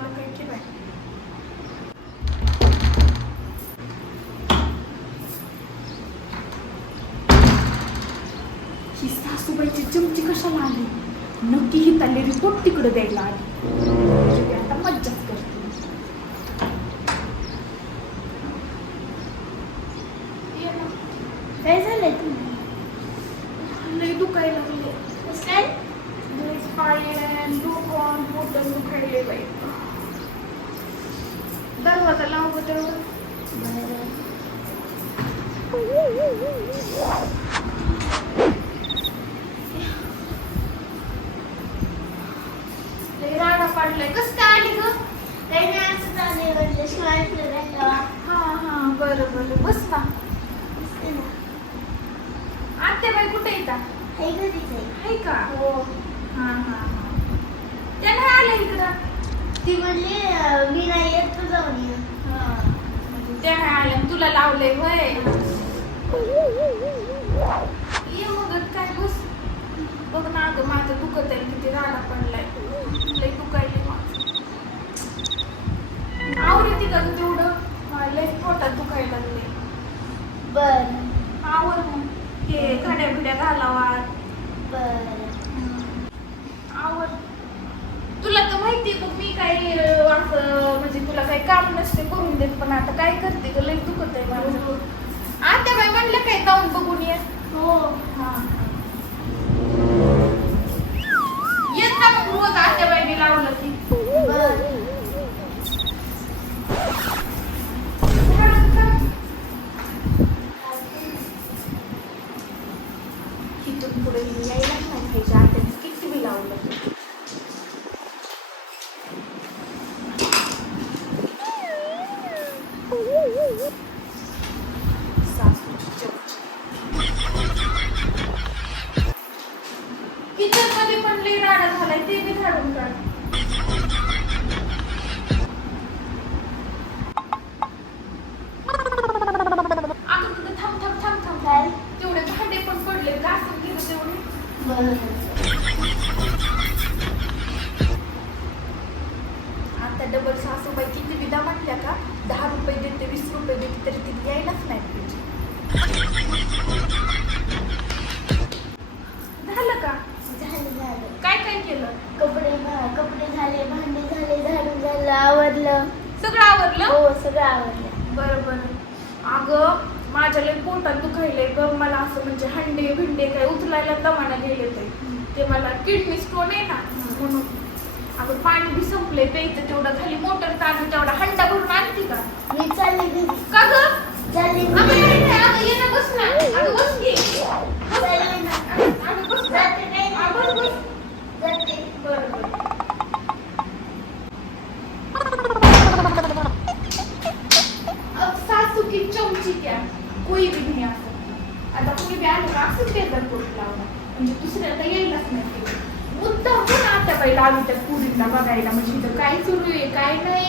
आलं काय की बाय ही सासूबाईची चमची कशाला आली? नक्की ही ताले रिपोर्ट तिकडे द्यायला आली. म्हणजे आता मज्जाच करते. काय झालंय तुम्हाला लई दुखायला लागले. काय? पाय डोकं दुखायले बाई. दरवाजा लावू तेवढं? राडा पाडलाय. कसं काय आली ग? म्हणजे हा हा बरं बरं. बस ना. दिसते ना. आत्याबाई कुठे येतात आहे का? हो. हा हा हा. त्या नाही आल्या इकडं? ती म्हणली मी नाही येत म्हणजे त्या आल्या तुला लावलंय वय. ये मग काय बस. बघ ना अगं माझं दुखत आहे किती राडा पडलाय. लय दुखायले माझं. आवडते का ग तेवढं लय पोटात दुखायला लागले बर. आवर मग. हे घड्या बिड्या घालावा. बर. आवर. तुला तर माहिती बघ मी काही अं, असं म्हणजे तुला काही काम नसते करून देत पण आता काय करते ग? लय दुखत आहे माझं. आता बाई म्हणलं काय जाऊन बघून ये? हो. हा. येत मग रोज आत्या बाई लावलं की. बर इथून पुढे मी यायलाच नाही पाहिजे. किती बी लावलं की. सासूची चमची. किचनमध्ये पण लई राडा झालाय ते बी झाडून काढ. थांब थांब थांब थांब काय तेवढे भांडे पण पडले घासून गेलं तेवढे. आता डबल सासूबाई किती विधा म्हटल्या का? झालं काय काय केलं? कपडे भा- कपडे झाले भांडे झाले झाडून झालं आवरलं. सगळं आवरलं? हो सगळं आवरलं. बरं बरं. अगं माझ्या लई पोटात दुखायलंय ग मला असं म्हणजे हंडे भिंडे काय उचलायला दमाना गेले ते. ते मला किडनी स्टोन आहे ना म्हणून. अगं पाणी बी संपलंय प्यायचं तेवढं खाली मोटर चालू तेवढा हंडा भरून आणते का? मी चालले घरी. का ग? चालले घरी नाही, नाही, अगं ये ना बस ना अगं बस की चालले ना अगं अगं बस ना जाते नाही हा, बस बस जाते बरं बरं अब सासू की चमची क्या कोई भी नहीं आ सकता आता कोणी बी आलं का असंच टेबल पोट लावला म्हणजे दुसऱ्याला यायलाच नाही ते. मुद्दा पण आता बाई लावली त्या पुरीला बघायला म्हणजे इथं काय सुरू आहे काय नाही